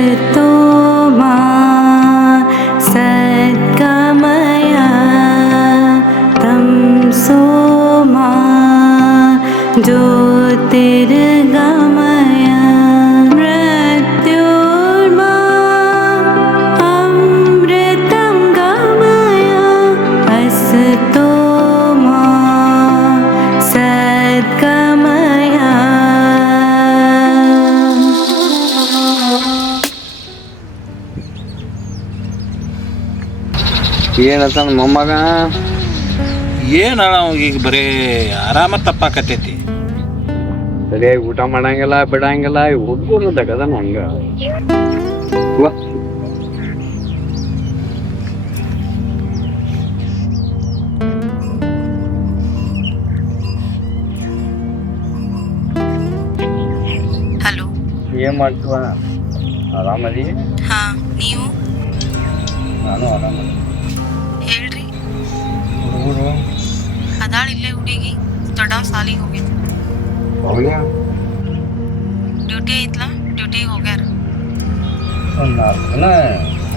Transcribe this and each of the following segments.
असतो मा सद्गमय तमसो मा ज्योतिर्गमय मृत्योर्मा अमृतं गमय असतो मा सद्गमय ಏನಂತ ಮೊಮ್ಮಗ ಏನು ಈಗ ಬರೀ ಆರಾಮ ತಪ್ಪಾಕತೈತಿ. ಸರಿಯಾಗಿ ಊಟ ಮಾಡಂಗಿಲ್ಲ ಬಿಡಂಗಿಲ್ಲ ಹುಡುಗರು ತಗದನ ಹಂಗ ಹಲೋ. ಏನ್ ಮಾಡ್ತೀವ ಆರಾಮದಿ? ಹಾ, ನೀವು ನಾನು ಆರಾಮ. ಹೇಳ್ರಿ. ಹುಡುಗರು ಅದಾಳ ಇಲ್ಲೇ ಹುಡುಗಿ ದೊಡ್ಡ ಸಾಲಿಗೆ ಹೋಗಿದ್ದು. ಅವನೇ ಡ್ಯೂಟಿ ಐತ್ಲಾ, ಡ್ಯೂಟಿಗೆ ಹೋಗ್ಯಾರ. ಒಂದು 4 ದಿನ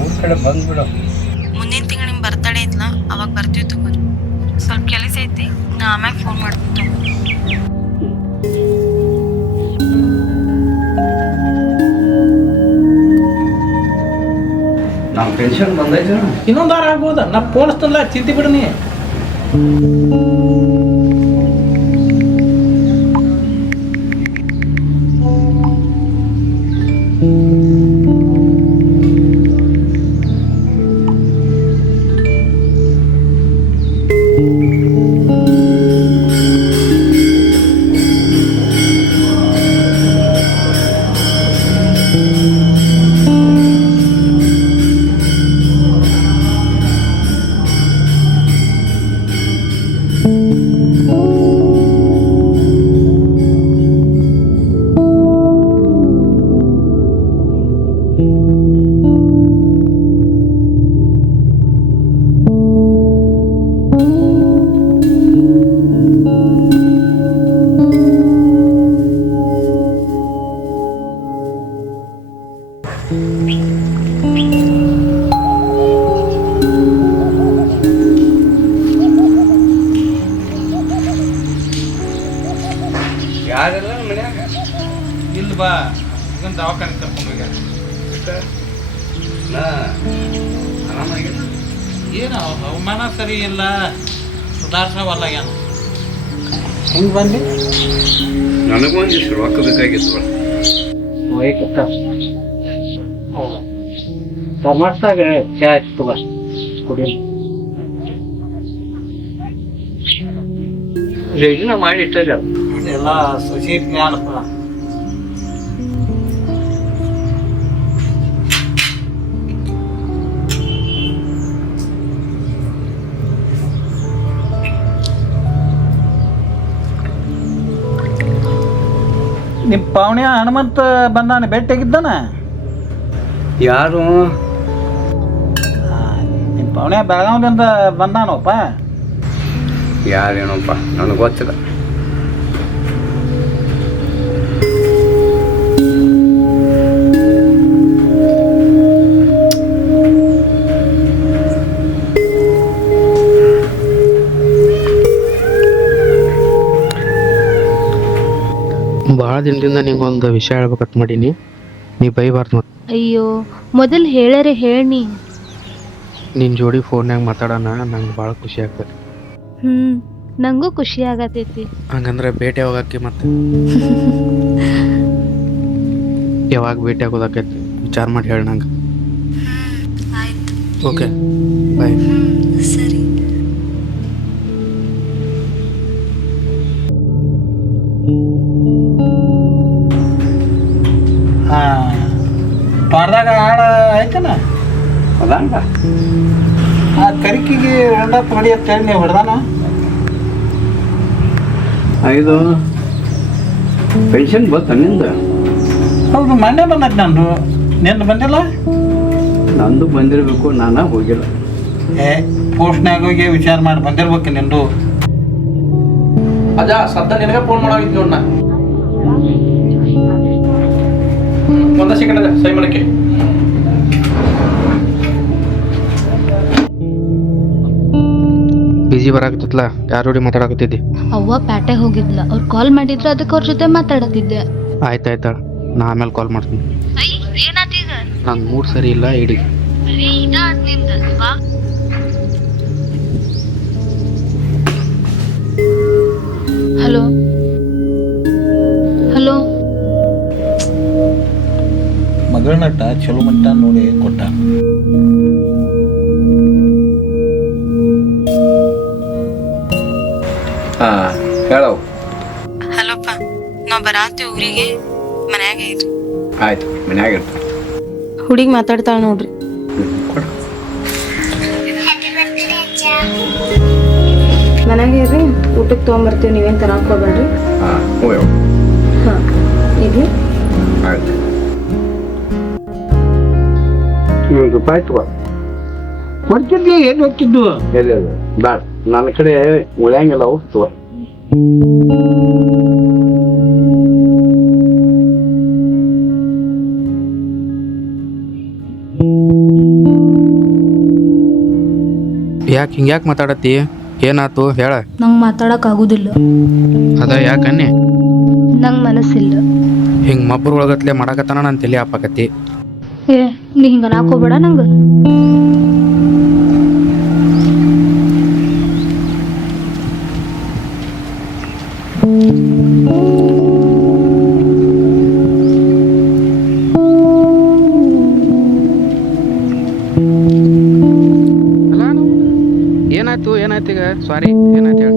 ಊರ್ ಕಡೆ ಬಂದ್ಬಿಡು. ಮುಂದಿನ ತಿಂಗಳು ನಿಮ್ಮ ಬರ್ತಡೇ ಐತ್ಲಾ, ಅವಾಗ ಬರ್ತೀವಿ ತಗೋರಿ. ಸ್ವಲ್ಪ ಕೆಲಸ ಐತಿ, ನಾ ಆಮ್ಯಾಗ ಫೋನ್ ಮಾಡ್ತೀನಿ ತಗೋರಿ. ನಾವು ಪೆನ್ಷನ್ ಬಂದೈತೆ. ಇನ್ನೊಂದು ವಾರ ಆಗ್ಬೋದ. ನಾ ಫೋನ್ಸ್ತಲ್ಲ, ಚಿಂತೆ ಬಿಡು ನೀ. ಯಾರೆಲ್ಲ ಮನ್ಯಾಗ ಇಲ್ಲಿ ಬಾ, ಇದನ್ನ ದವಾಖಾನೆ ಕರ್ಕೊಂಡು ಹೋಗ್ಯಾರ. ನಾ ಆರಾಮಾಗಿಲ್ಲ. ಏನು ಹವಾಮಾನ ಸರಿ ಇಲ್ಲ, ಸುಧಾರಿಸವಲ್ಲ. ಏನು ಹೆಂಗೆ ಬಂದು ನನಗೊಂದಿಷ್ಟು ರೊಕ್ಕ ಬೇಕಾಗಿತ್ತು. ಟಮಾಟಾಗ ಚಾ ಇತ್ತು ಕುಡಿ. ರೆಡಿನ ಮಾಡಿ ಇಟ್ಟರೆ ಇದೆಲ್ಲ ಸುಶಿ ಜ್ಞಾನಪ್ಪ. ನಿಮ್ಮ ಪಾವಣ್ಯ ಹನುಮಂತ ಬಂದಾನೆ, ಭೇಟಿಯಾಗಿದ್ದಾನ. ಯಾರು? ನಿಮ್ಮ ಪಾವಣ್ಯ ಬೆಳಗಾವಿಯಿಂದ ಬಂದಾನಪ್ಪ. ಯಾರೇನಪ್ಪ ನನಗೆ ಗೊತ್ತಿಲ್ಲ. ಭಾಳ ದಿನದಿಂದ ನಿಂಗೊಂದು ವಿಷಯ ಹೇಳ್ಬೇಕಂತ ಮಾಡೀನಿ, ನೀ ಬೈಬಾರ್ದು ಮತ್ತೆ. ಅಯ್ಯೋ, ಮೊದಲು ಹೇಳರೆ ಹೇಳಿ. ನಿನ್ನ ಜೋಡಿ ಫೋನ್ಯಾಗ ಮಾತಾಡೋಣ, ನಂಗೆ ಭಾಳ ಖುಷಿ ಆಗ್ತದೆ. ನಂಗೂ ಖುಷಿ ಆಗತೈತಿ. ಹಂಗಂದ್ರೆ ಭೇಟಿ ಆಗೋಕೆ ಮತ್ತೆ ಯಾವಾಗ ಭೇಟಿ ಆಗೋದಾಕೈತಿ ವಿಚಾರ ಮಾಡಿ ಹೇಳಿ ನಂಗೆ. ಆಯ್ತು, ಓಕೆ, ಬಾಯ್. ಸರಿ. ತೋಟದಾಗ ಆಳ ಆಯ್ತನ ಅದಂಗ ಆ ಕರಿಕಿಗೆ ಹೊಂಡಕ್ಕೆ ಹೊಡಿ ಅಂತ ಹೇಳಿ ನೀವು ಹೊಡೆದಾನ. ಇದು ಪೆನ್ಷನ್ ಬಂತ ನಿಂದ? ಹೌದು, ಮೊನ್ನೆ ಬಂದೈತೆ ನಂದು. ನಿಂದು ಬಂದಿಲ್ಲ? ನಂದು ಬಂದಿರಬೇಕು, ನಾನಾ ಹೋಗಿಲ್ಲ. ಪೋಸ್ಟ್ನಾಗ ಹೋಗಿ ವಿಚಾರ ಮಾಡಿ ಬಂದಿರ್ಬೇಕು ನಿಂದು. ಅಜ್ಜ ಸದ್ದ ನಿನಗೆ ಫೋನ್ ಮಾಡೋಗಿದ್ದು ನೋಡ್ ನಾ. ಒಂದ ಸೆಕೆಂಡ್ ಸೈ ಮಾಡಕ್ಕೆ. ಬಿಜಿ ಬರಾಕತ್ತಿತ್ಲ ಯಾರ ಜೋಡಿ ಮಾತಾಡಕತ್ತಿದ್ದಿ? ಅವ್ವ ಪ್ಯಾಟೆ ಹೋಗಿದ್ಲ, ಅವ್ರು ಕಾಲ್ ಮಾಡಿದ್ರು, ಅದಕ್ಕೆ ಅವ್ರ ಜೊತೆ ಮಾತಾಡತ್ತಿದ್ದೆ. ಆಯ್ತಾಯ್ತಾಳ, ನಾ ಆಮೇಲೆ ಕಾಲ್ ಮಾಡ್ತೀನಿ. ಏನಾತೀಗ? ನಂಗೆ ಮೂಡ್ ಸರಿ ಇಲ್ಲ, ಇಡಿ. Hello hello. ಮಗಳ ನಟ ಚಲೋ ಮಟ್ಟ ನೋಡಿ ಕೊಟ್ಟ. ಹೇಳವು. ಹಲೋಪ್ಪ, ನಾವು ಬರಾತಿ ಊರಿಗೆ, ಮನ್ಯಾಗ ಇದ್ರಿ. ಆಯ್ತು, ಮನ್ಯಾಗ ಇರ್ತಾರೆ. ಹುಡುಗಿ ಮಾತಾಡ್ತಾಳ ನೋಡ್ರಿ. ಕೊಡು. ಮನ್ಯಾಗ ಇರ್ರಿ, ಊಟಕ್ಕೆ ತೊಗೊಂಬರ್ತೀವಿ, ನೀವೇನು ತರಕ್ ಹೋಗ್ಬೇಡ್ರಿ. ಹಾಂ ಹೋಯ್. ಹಾಂ ಇಡ್ಲಿ. ಆಯ್ತು. 1 ರೂಪಾಯಿ ತಗೋ. ಕೊಡ್ತಿದ್ವಿ, ಏನು ಹೋಗ್ತಿದ್ದು? ಎಲ್ಲಿ ಅದು ಬೇಡ, ನನ್ನ ಕಡೆ ಉಳಿಯಂಗಿಲ್ಲ ಅವು ತಗೋ. ಯಾಕೆ ಹಿಂಗ್ಯಾಕೆ ಮಾತಾಡತ್ತಿ? ಏನಾತು ಹೇಳ. ನಂಗೆ ಮಾತಾಡಕ್ ಆಗುದಿಲ್ಲ. ಅದ ಯಾಕನ್ನಿ? ನಂಗೆ ಮನಸ್ಸಿಲ್ಲ. ಹಿಂಗೆ ಮಬ್ಬರು ಒಳಗತ್ಲೆ ಮಾಡಾಕತ್ತಾನ ನಾನು ತಲೆ ಹಾಪಾಕತ್ತಿ. ಏ ನೀ ಹಿಂಗ ನಾಕೋಬೇಡ ನಂಗೆ. ಏನಾಯ್ತು ಏನಾಯ್ತು ಈಗ? ಸಾರಿ, ಏನಾಯ್ತು ಹೇಳ.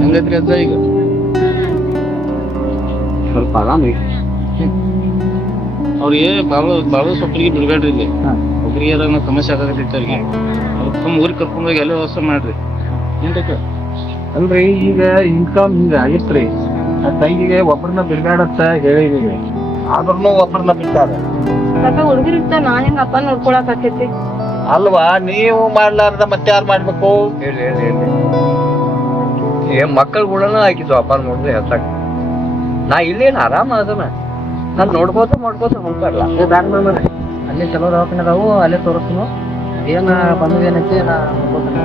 ಹೆಂಗೈತ್ರಿ ಅಜ್ಜ ಈಗ? ಸ್ವಲ್ಪ ಆರಾಮ. ಅವ್ರಿಗೆ ಬಾಳ ಒಬ್ಬರಿಗೆ ಬಿಡ್ಬೇಡ್ರಿ. ಇಲ್ಲಿ ಒಬ್ಬರಿಗೆ ಏನಾರ ಸಮಸ್ಯೆ ಆಗತೈತಿ ಅವ್ರಿಗೆ. ಅವ್ರಿಗೆ ತುಂಬ ಊರಿಗೆ ಕರ್ಕೊಂಡೋಗಿ ಎಲ್ಲ ವ್ಯವಸ್ಥೆ ಮಾಡ್ರಿ. ಅಲ್ರಿ, ಈಗ ಇನ್ಕಮ್ ಹಿಂಗ ಆಗಿತ್ರಿ. ಆ ತಂಗಿಗೆ ಒಬ್ಬರನ್ನ ಬಿಡ್ಬೇಡತ್ತ ಹೇಳಿದೀವಿ, ಆದ್ರೂ ಒಬ್ಬರನ್ನ ಬಿಟ್ಟಾರ. ಹುಡುಗರು ಇರ್ತಾವ, ನಾ ಹೆಂಗ ಅಪ್ಪ ನೋಡ್ಕೊಳಕ್ ಆಕೈತಿ? ಅಲ್ವಾ, ನೀವು ಮಾಡ್ಲಾರ್ದ ಮತ್ತೆ ಯಾರು ಮಾಡ್ಬೇಕು? ಹೇಳಿ ಮಕ್ಕಳು ಕೂಡ ಹಾಕಿದ್ವು ಅಪ್ಪ ನೋಡಿದ್ರೆ ಹೆಸಾಕ. ನಾ ಇಲ್ಲೇನು ಆರಾಮ ಅದನ್ನ ನಾನು ನೋಡ್ಕೋತ ಹೋಗ್ಬಾರಲ್ಲ. ಅಲ್ಲಿ ಚಲೋ ದವಾಖಾನೆ ಅದಾವು, ಅಲ್ಲೇ ತೋರಿಸ್ತೀವಿ. ಏನ ಬಂದು ಏನೈತಿ ನಾ ನೋಡ್ಕೊತೀನಿ.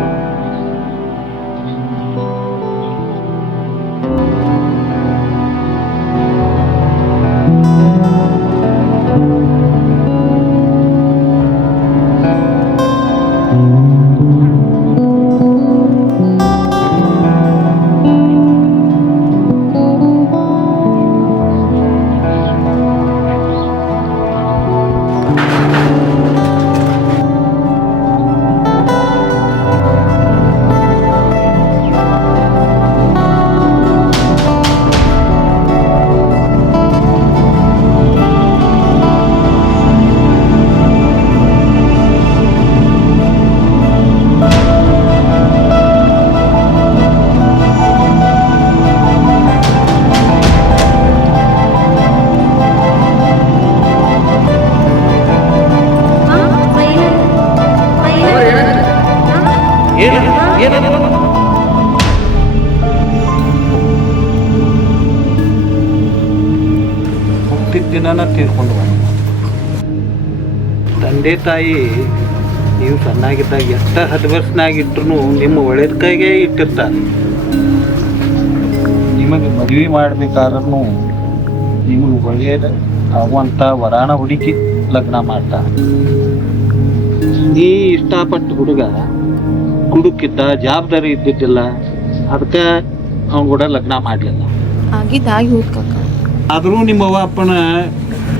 ಹುಟ್ಟಿದ ದಿನನ ತೀರ್ಕೊಂಡು ತಂದೆ ತಾಯಿ ನೀವು ಸಣ್ಣಾಗಿದ್ದಾಗ ಎಷ್ಟ 10 ವರ್ಷನಾಗಿಟ್ರು ನಿಮ್ಮ ಒಳ್ಳೇದಕ್ಕಾಗೆ ಇಟ್ಟಿರ್ತಾರೆ. ನಿಮಗೆ ಮದುವೆ ಮಾಡ್ಬೇಕಾದ್ರೂ ನಿಮಗೆ ಒಳ್ಳೆಯದ ಆಗುವಂಥ ವರಾಣ ಹುಡುಕಿ ಲಗ್ನ ಮಾಡ್ತಾರೆ. ನೀ ಇಷ್ಟಪಟ್ಟ ಹುಡುಗ ಕುಡುಕಿದ್ದ, ಜವಾಬ್ದಾರಿ ಇದ್ದಿದ್ದಿಲ್ಲ, ಅದಕ್ಕೆ ಅವನ ಕೂಡ ಲಗ್ನ ಮಾಡಲಿಲ್ಲ. ಆಗಿದ್ದಾಗಿ ಹೋದ್ ಕಾಕ. ಆದರೂ ನಿಮ್ಮ ಅವ್ವ ಅಪ್ಪನ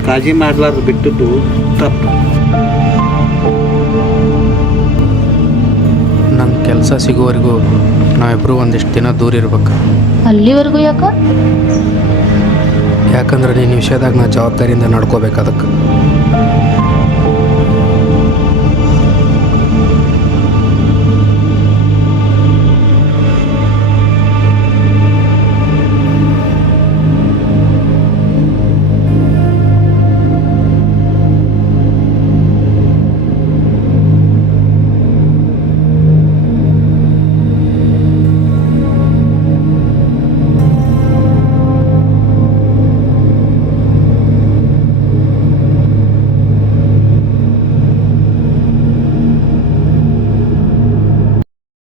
ಕಾಳಜಿ ಮಾಡಲಾರ್ದು ಬಿಟ್ಟದ್ದು ತಪ್ಪು. ನಂಗೆ ಕೆಲಸ ಸಿಗೋವರೆಗೂ ನಾವಿಬ್ರು ಒಂದಿಷ್ಟು ದಿನ ದೂರ ಇರ್ಬೇಕು. ಅಲ್ಲಿವರೆಗೂ ಯಾಕ? ಯಾಕಂದ್ರೆ ನಿನ್ನ ವಿಷಯದಾಗ ನಾ ಜವಾಬ್ದಾರಿಯಿಂದ ನಡ್ಕೋಬೇಕು ಅದಕ್ಕೆ.